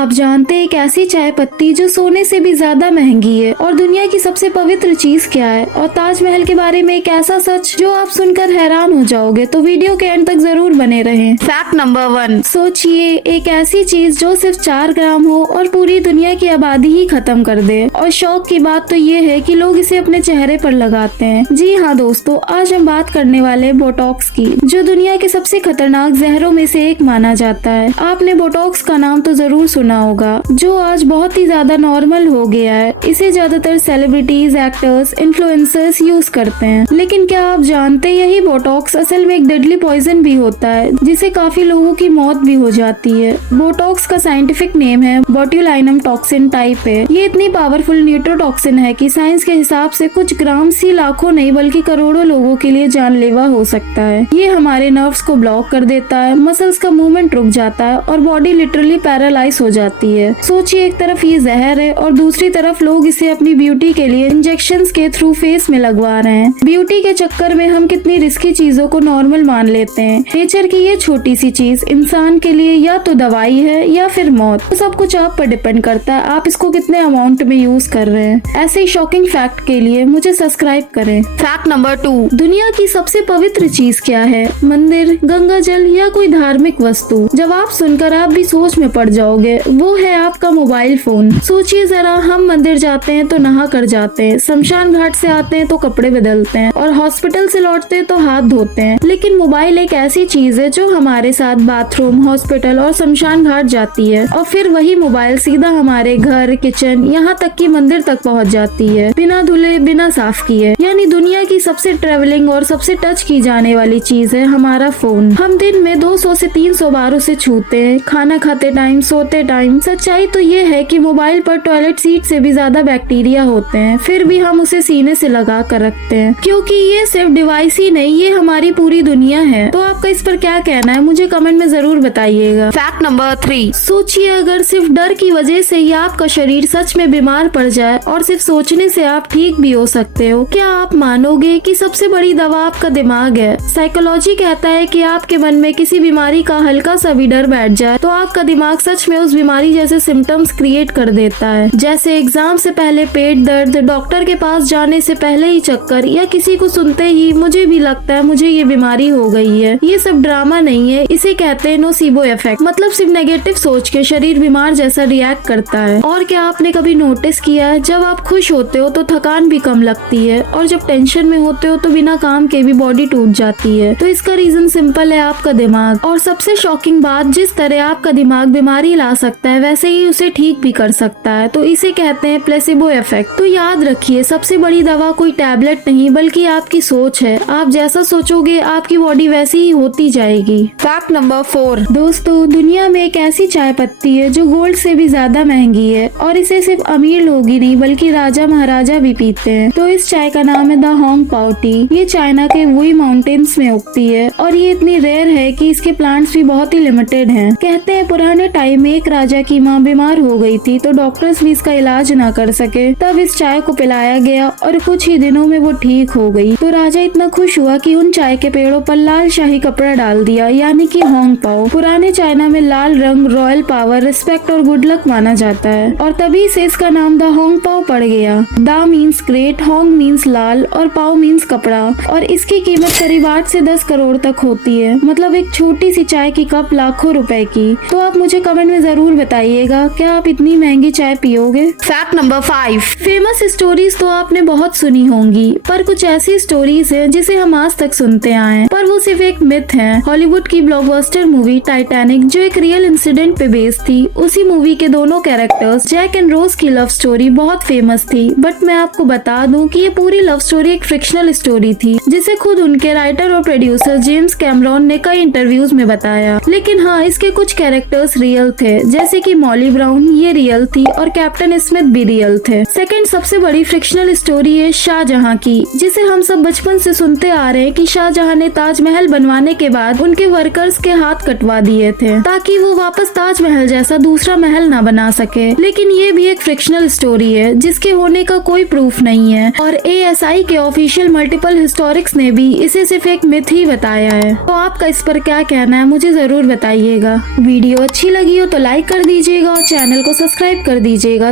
आप जानते हैं एक ऐसी चाय पत्ती जो सोने से भी ज्यादा महंगी है और दुनिया की सबसे पवित्र चीज क्या है, और ताजमहल के बारे में एक ऐसा सच जो आप सुनकर हैरान हो जाओगे। तो वीडियो के एंड तक जरूर बने रहें। फैक्ट नंबर 1, सोचिए एक ऐसी चीज जो सिर्फ 4 ग्राम हो और पूरी दुनिया की आबादी ही खत्म कर दे। और शौक की बात तो ये है कि लोग इसे अपने चेहरे पर लगाते हैं। जी हाँ दोस्तों, आज हम बात करने वाले हैं बोटॉक्स की, जो दुनिया के सबसे खतरनाक जहरों में से एक माना जाता है। आपने बोटॉक्स का नाम तो जरूर सुना होगा, जो आज बहुत ही ज्यादा नॉर्मल हो गया है। इसे ज्यादातर सेलिब्रिटीज, एक्टर्स, इन्फ्लुएंसर्स यूज करते हैं। लेकिन क्या आप जानते हैं यही बोटॉक्स असल में एक डेडली पॉइजन भी होता है, जिससे काफी लोगों की मौत भी हो जाती है। बोटॉक्स का साइंटिफिक नेम है बोट्युलाइनम टॉक्सिन टाइप है। ये इतनी पावरफुल न्यूट्रोटॉक्सिन है कि साइंस के हिसाब से कुछ ग्राम सी लाखों नहीं बल्कि करोड़ों लोगों के लिए जानलेवा हो सकता है। ये हमारे नर्व्स को ब्लॉक कर देता है, मसल्स का मूवमेंट रुक जाता है और बॉडी लिटरली पैरालाइज हो जाती है। सोचिए एक तरफ ये जहर है और दूसरी तरफ लोग इसे अपनी ब्यूटी के लिए इंजेक्शंस के थ्रू फेस में लगवा रहे हैं। ब्यूटी के चक्कर में हम कितनी रिस्की चीजों को नॉर्मल मान लेते हैं। नेचर की ये छोटी सी चीज इंसान के लिए या तो दवाई है या फिर मौत। तो सब कुछ आप पर डिपेंड करता है आप इसको कितने अमाउंट में यूज कर रहे हैं। ऐसे ही शॉकिंग फैक्ट के लिए मुझे सब्सक्राइब करें। फैक्ट नंबर 2, दुनिया की सबसे पवित्र चीज क्या है? मंदिर, गंगा जल या कोई धार्मिक वस्तु? जवाब सुनकर आप भी सोच में पड़ जाओगे। वो है आपका मोबाइल फोन। सोचिए जरा, हम मंदिर जाते हैं तो नहा कर जाते हैं, शमशान घाट से आते हैं तो कपड़े बदलते हैं और हॉस्पिटल से लौटते हैं तो हाथ धोते हैं। लेकिन मोबाइल एक ऐसी चीज है जो हमारे साथ बाथरूम, हॉस्पिटल और शमशान घाट जाती है और फिर वही मोबाइल सीधा हमारे घर, किचन, यहाँ तक कि मंदिर तक पहुँच जाती है, बिना धुले, बिना साफ किए। यानी दुनिया की सबसे ट्रेवलिंग और सबसे टच की जाने वाली चीज है हमारा फोन। हम दिन में 200 से 300 बार उसे छूते हैं, खाना खाते टाइम, सोते टाइम। सच्चाई तो ये है कि मोबाइल पर टॉयलेट सीट से भी ज्यादा बैक्टीरिया होते हैं, फिर भी हम उसे सीने से लगा कर रखते हैं, क्योंकि ये सिर्फ डिवाइस ही नहीं, ये हमारी पूरी दुनिया है। तो आपका इस पर क्या कहना है, मुझे कमेंट में जरूर बताइएगा। फैक्ट नंबर 3, सोचिए अगर सिर्फ डर की वजह से ही आपका शरीर सच में बीमार पड़ जाए और सिर्फ सोचने से आप ठीक भी हो सकते हो, क्या आप मानोगे कि सबसे बड़ी दवा आपका दिमाग है? साइकोलॉजी कहता है कि आपके मन में किसी बीमारी का हल्का सा भी डर बैठ जाए तो आपका दिमाग सच में उस बीमारी जैसे सिम्टम्स क्रिएट कर देता है। जैसे एग्जाम से पहले पेट दर्द, डॉक्टर के पास जाने से पहले ही चक्कर, या किसी को सुनते ही मुझे भी लगता है मुझे ये बीमारी हो गई है। ये सब ड्रामा नहीं है, इसे कहते हैं नोसिबो इफेक्ट। मतलब सिर्फ नेगेटिव सोच के शरीर बीमार जैसा रिएक्ट करता है। और क्या आपने कभी नोटिस किया है, जब आप खुश होते हो तो थकान भी कम लगती है और जब टेंशन में होते हो तो बिना काम के भी बॉडी टूट जाती है? तो इसका रीजन सिंपल है, आपका दिमाग। और सबसे शॉकिंग बात, जिस तरह आपका दिमाग बीमारी ला सकता है वैसे ही उसे ठीक भी कर सकता है। तो इसे कहते हैं प्लेसिबो इफेक्ट। तो याद रखिए, सबसे बड़ी दवा कोई टैबलेट नहीं बल्कि आपकी सोच है। आप जैसा सोचोगे आपकी बॉडी वैसी ही होती जाएगी। फैक्ट नंबर 4, दोस्तों दुनिया में एक ऐसी चाय पत्ती है जो गोल्ड से भी ज्यादा महंगी है और इसे सिर्फ अमीर लोग ही नहीं बल्कि राजा महाराजा भी पीते हैं। तो इस चाय का नाम है द होंग पाओ टी। ये चाइना के वुई माउंटेन्स में उगती है और ये इतनी रेयर है कि इसके प्लांट्स भी बहुत ही लिमिटेड हैं। कहते हैं पुराने टाइम में एक राजा की माँ बीमार हो गई थी तो डॉक्टर्स भी इसका इलाज ना कर सके, तब इस चाय को पिलाया गया और कुछ ही दिनों में वो ठीक हो गई। तो राजा इतना खुश हुआ कि उन चाय के पेड़ों पर लाल शाही कपड़ा डाल दिया, यानी कि होंग पाओ। पुराने चाइना में लाल रंग रॉयल पावर, रिस्पेक्ट और गुड लक माना जाता है और तभी से इसका नाम द होंग पाओ पड़ गया। दा मीन्स ग्रेट, होंग मीन्स लाल और पाओ मीन्स कपड़ा। और इसकी कीमत करीब 8 से 10 करोड़ तक होती है। मतलब एक छोटी सी चाय की कप लाखों रुपए की। तो आप मुझे कमेंट में जरूर बताइएगा, क्या आप इतनी महंगी चाय पियोगे? फैक्ट नंबर 5, फेमस स्टोरीज तो आपने बहुत सुनी होंगी, पर कुछ ऐसी स्टोरीज हैं जिसे हम आज तक सुनते आए हैं पर वो सिर्फ एक मिथ है। हॉलीवुड की ब्लॉकबस्टर मूवी टाइटैनिक, जो एक रियल इंसिडेंट पे बेस्ड थी, उसी मूवी के दोनों कैरेक्टर्स जैक एंड रोज की लव स्टोरी बहुत फेमस थी। बट मैं आपको बता दूं कि ये पूरी लव स्टोरी एक फ्रिक्शनल स्टोरी थी, जिसे खुद उनके राइटर और प्रोड्यूसर जेम्स कैमरॉन ने कई इंटरव्यूज में बताया। लेकिन हाँ, इसके कुछ कैरेक्टर्स रियल थे, जैसे कि मॉली ब्राउन, ये रियल थी और कैप्टन स्मिथ भी रियल थे। सेकंड सबसे बड़ी फ्रिक्शनल स्टोरी है शाहजहां की, जिसे हम सब बचपन से सुनते आ रहे हैं कि शाहजहां ने ताजमहल बनवाने के बाद उनके वर्कर्स के हाथ कटवा दिए थे ताकि वो वापस ताजमहल जैसा दूसरा महल ना बना सके। लेकिन ये भी एक फ्रिक्शनल स्टोरी है जिसके होने का कोई प्रूफ नहीं है और ASI के ऑफिशियल मल्टीपल हिस्टोरिक्स ने भी इसे सिर्फ एक मिथ ही बताया है। तो आपका इस पर क्या कहना है, मुझे जरूर बताइएगा। वीडियो अच्छी लगी हो तो लाइक कर दीजिएगा और चैनल को सब्सक्राइब कर दीजिएगा।